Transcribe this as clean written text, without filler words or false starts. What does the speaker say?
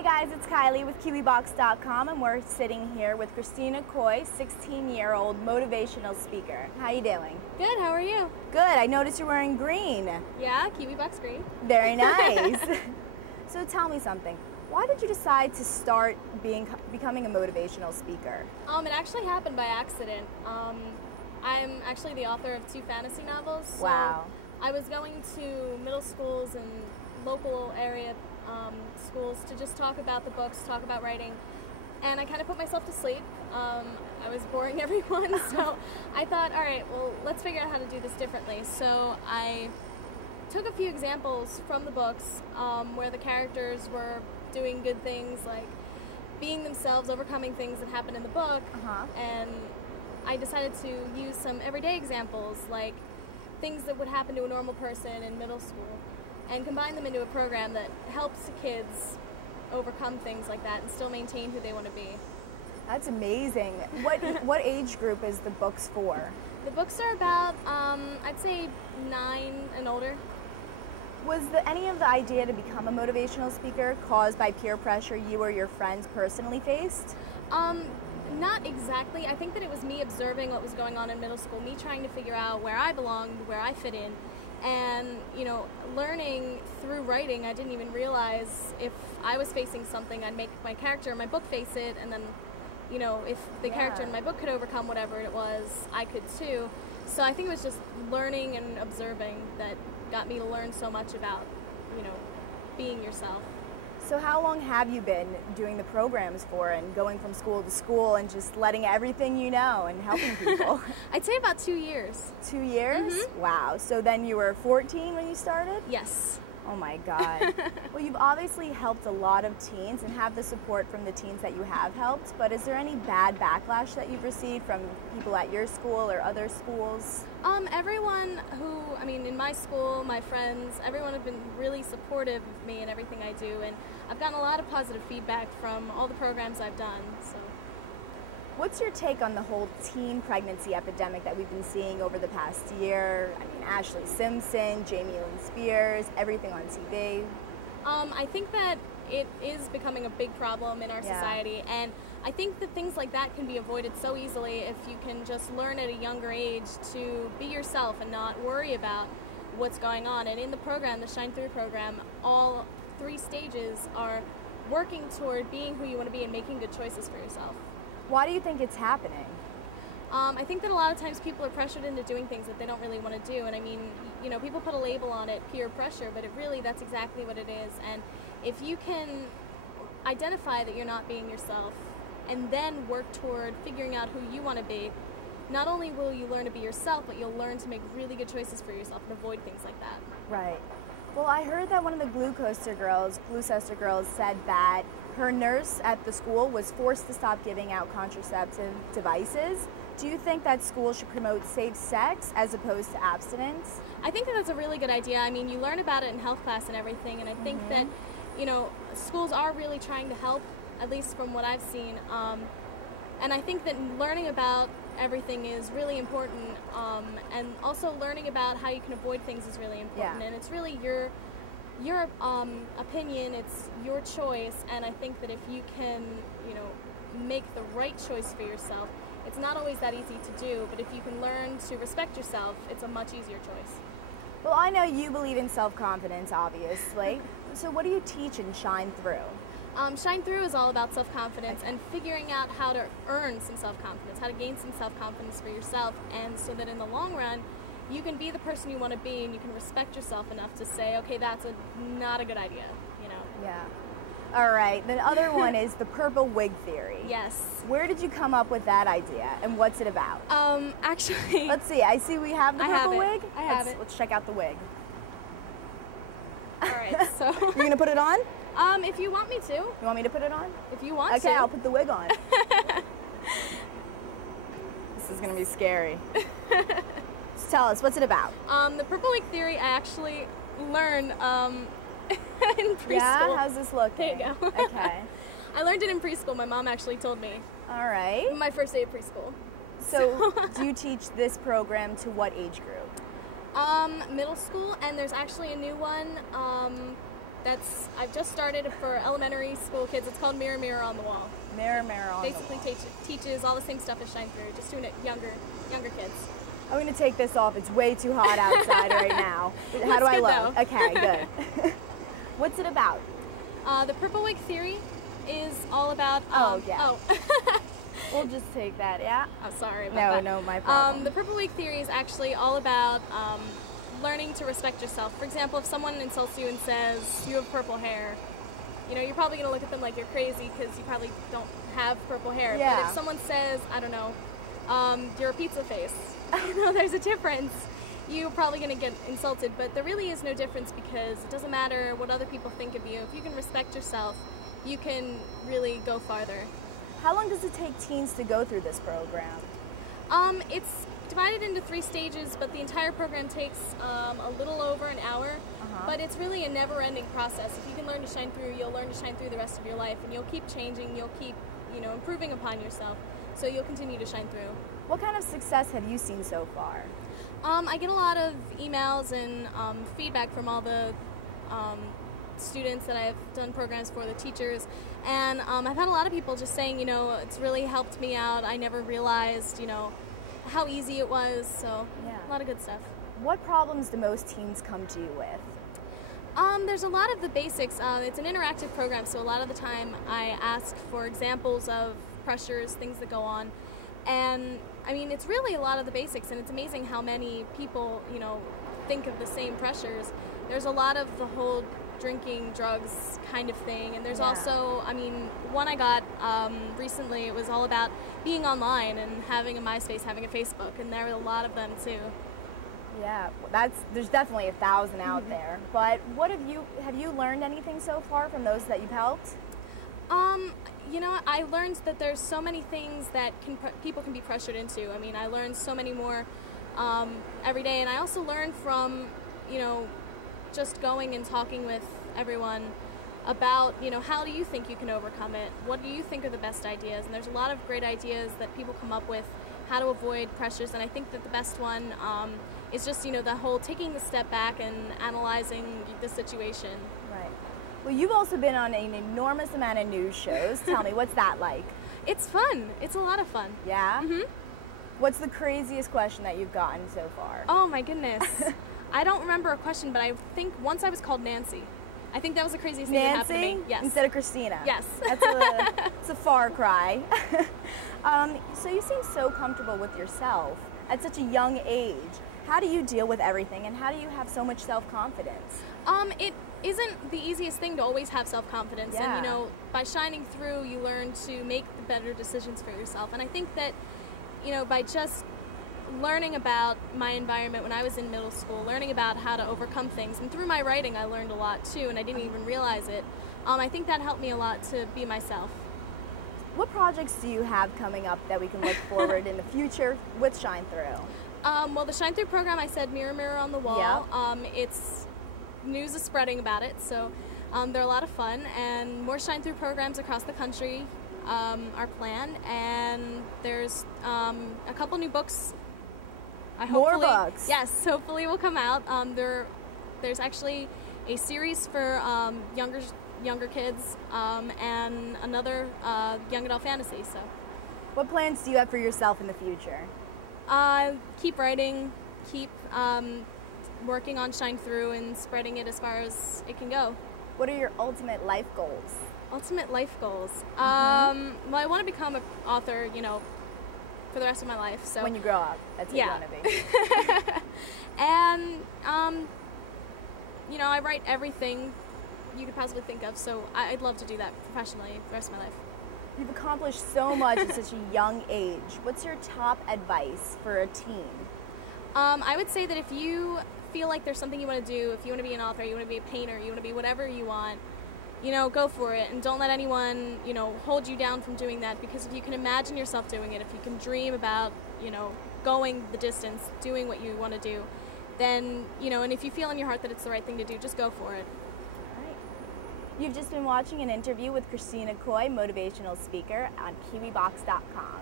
Hey guys, it's Kylie with KiwiBox.com and we're sitting here with Kristina Coia, 16-year-old motivational speaker. How you doing? Good, how are you? Good, I noticed you're wearing green. Yeah, KiwiBox green. Very nice. So tell me something. Why did you decide to start becoming a motivational speaker? It actually happened by accident. I'm actually the author of 2 fantasy novels. So wow. I was going to middle schools and local area schools to just talk about the books, talk about writing, and I kind of put myself to sleep. I was boring everyone, so I thought, all right, well, let's figure out how to do this differently. So I took a few examples from the books where the characters were doing good things, like being themselves, overcoming things that happened in the book, and I decided to use some everyday examples, like things that would happen to a normal person in middle school, and combine them into a program that helps kids overcome things like that and still maintain who they want to be. That's amazing. What age group is the books for? The books are about, I'd say 9 and older. Was any of the idea to become a motivational speaker caused by peer pressure you or your friends personally faced? Not exactly. I think that it was me observing what was going on in middle school, me trying to figure out where I belonged, where I fit in, and, you know, learning through writing. I didn't even realize if I was facing something, I'd make my character in my book face it, and then, you know, if the character in my book could overcome whatever it was, I could too. So I think it was just learning and observing that got me to learn so much about, you know, being yourself. So how long have you been doing the programs for and going from school to school and just letting everything you know and helping people? I'd say about 2 years. 2 years? Mm-hmm. Wow. So then you were 14 when you started? Yes. Oh my God. Well, you've obviously helped a lot of teens and have the support from the teens that you have helped, but is there any bad backlash that you've received from people at your school or other schools? Everyone who, I mean, in my school, my friends, everyone have been really supportive of me and everything I do, and I've gotten a lot of positive feedback from all the programs I've done. So. What's your take on the whole teen pregnancy epidemic that we've been seeing over the past year? I mean, Ashley Simpson, Jamie Lynn Spears, everything on TV. I think that it is becoming a big problem in our society, and I think that things like that can be avoided so easily if you can just learn at a younger age to be yourself and not worry about what's going on. And in the program, the Shine Through program, all 3 stages are working toward being who you want to be and making good choices for yourself. Why do you think it's happening? I think that a lot of times people are pressured into doing things that they don't really want to do. And I mean, you know, people put a label on it, peer pressure, but that's exactly what it is. And if you can identify that you're not being yourself and then work toward figuring out who you want to be, not only will you learn to be yourself, but you'll learn to make really good choices for yourself and avoid things like that. Right. Well, I heard that one of the Glucester girls said that her nurse at the school was forced to stop giving out contraceptive devices. Do you think that schools should promote safe sex as opposed to abstinence? I think that that's a really good idea. I mean, you learn about it in health class and everything, and I think that, you know, schools are really trying to help, at least from what I've seen. And I think that learning about everything is really important, and also learning about how you can avoid things is really important. And it's really your opinion, it's your choice, and I think that if you can, you know, make the right choice for yourself, it's not always that easy to do, but if you can learn to respect yourself, it's a much easier choice. Well, I know you believe in self-confidence, obviously. So what do you teach in Shine Through? Shine Through is all about self-confidence and figuring out how to earn some self-confidence, how to gain some self-confidence for yourself, and so that in the long run, you can be the person you want to be and you can respect yourself enough to say, okay, that's not a good idea, you know? Yeah. All right. The other one is the purple wig theory. Yes. Where did you come up with that idea, and what's it about? Actually... Let's see. I see we have the purple wig. I have it. Let's check out the wig. All right, so... You're going to put it on? If you want me to. You want me to put it on? If you want to. Okay, I'll put the wig on. This is going to be scary. So tell us, what's it about? The purple wig theory, I actually learned in preschool. Yeah? How's this looking? There you go. Okay. I learned it in preschool. My mom actually told me. All right. My first day of preschool. So do you teach this program to what age group? Middle school, and there's actually a new one I've just started for elementary school kids. It's called Mirror Mirror on the Wall. Mirror Mirror on Basically the Wall. teaches all the same stuff as Shine Through, just doing it younger kids. I'm going to take this off. It's way too hot outside right now. How do I look? Though. Okay, good. What's it about? The Purple Wig Theory is all about... We'll just take that, yeah? I'm sorry about that. No, my problem. The Purple Wig Theory is actually all about learning to respect yourself. For example, if someone insults you and says, you have purple hair, you know, you're probably going to look at them like you're crazy because you probably don't have purple hair. Yeah. But if someone says, I don't know, you're a pizza face, you know, there's a difference. You're probably going to get insulted, but there really is no difference because it doesn't matter what other people think of you. If you can respect yourself, you can really go farther. How long does it take teens to go through this program? It's divided into 3 stages, but the entire program takes a little over an hour. But it's really a never-ending process. If you can learn to shine through, you'll learn to shine through the rest of your life, and you'll keep changing. You'll keep, you know, improving upon yourself. So you'll continue to shine through. What kind of success have you seen so far? I get a lot of emails and feedback from all the students that I've done programs for, the teachers, and I've had a lot of people just saying, you know, it's really helped me out. I never realized, you know, how easy it was. So yeah. A lot of good stuff. What problems do most teens come to you with? There's a lot of the basics. It's an interactive program, so a lot of the time I ask for examples of pressures, things that go on, and I mean, it's really a lot of the basics, and it's amazing how many people, you know, think of the same pressures. There's a lot of the whole drinking, drugs kind of thing, and there's also, I mean, one I got recently, it was all about being online and having a MySpace, having a Facebook, and there were a lot of them too. Yeah, there's definitely 1,000 out there. But what have you learned anything so far from those that you've helped? You know, I learned that there's so many things that people can be pressured into. I mean, I learned so many more every day, and I also learned from, you know, just going and talking with everyone about, you know, how do you think you can overcome it? What do you think are the best ideas? And there's a lot of great ideas that people come up with, how to avoid pressures, and I think that the best one is just, you know, the whole taking the step back and analyzing the situation. Right. Well, you've also been on an enormous amount of news shows. Tell me, what's that like? It's fun. It's a lot of fun. Yeah? Mm-hmm. What's the craziest question that you've gotten so far? Oh my goodness. I don't remember a question, but I think once I was called Nancy. I think that was the craziest thing that happened to me. Yes. Instead of Kristina? Yes. It's a far cry. So you seem so comfortable with yourself at such a young age. How do you deal with everything, and how do you have so much self-confidence? It isn't the easiest thing to always have self-confidence. Yeah. And, you know, by shining through, you learn to make the better decisions for yourself. And I think that, you know, by just learning about my environment when I was in middle school, learning about how to overcome things, and through my writing I learned a lot too, and I didn't even realize it. I think that helped me a lot to be myself. What projects do you have coming up that we can look forward in the future with Shine Through? Well, the Shine Through program, I said Mirror Mirror on the Wall. Yeah. It's news is spreading about it, so they're a lot of fun, and more Shine Through programs across the country are planned, and there's a couple new books. More books? Yes, hopefully will come out. There's actually a series for younger kids and another young adult fantasy. So, what plans do you have for yourself in the future? Keep writing, keep working on Shine Through and spreading it as far as it can go. What are your ultimate life goals? Ultimate life goals? Mm-hmm. Well, I want to become an author, you know, for the rest of my life. So when you grow up, that's what you want to be. And you know, I write everything you could possibly think of, so I'd love to do that professionally the rest of my life. You've accomplished so much at such a young age. What's your top advice for a teen? I would say that if you feel like there's something you want to do, if you want to be an author, you want to be a painter, you want to be whatever you want, you know, go for it, and don't let anyone, you know, hold you down from doing that, because if you can imagine yourself doing it, if you can dream about, you know, going the distance, doing what you want to do, then, you know, and if you feel in your heart that it's the right thing to do, just go for it. All right. You've just been watching an interview with Kristina Coia, motivational speaker on KiwiBox.com.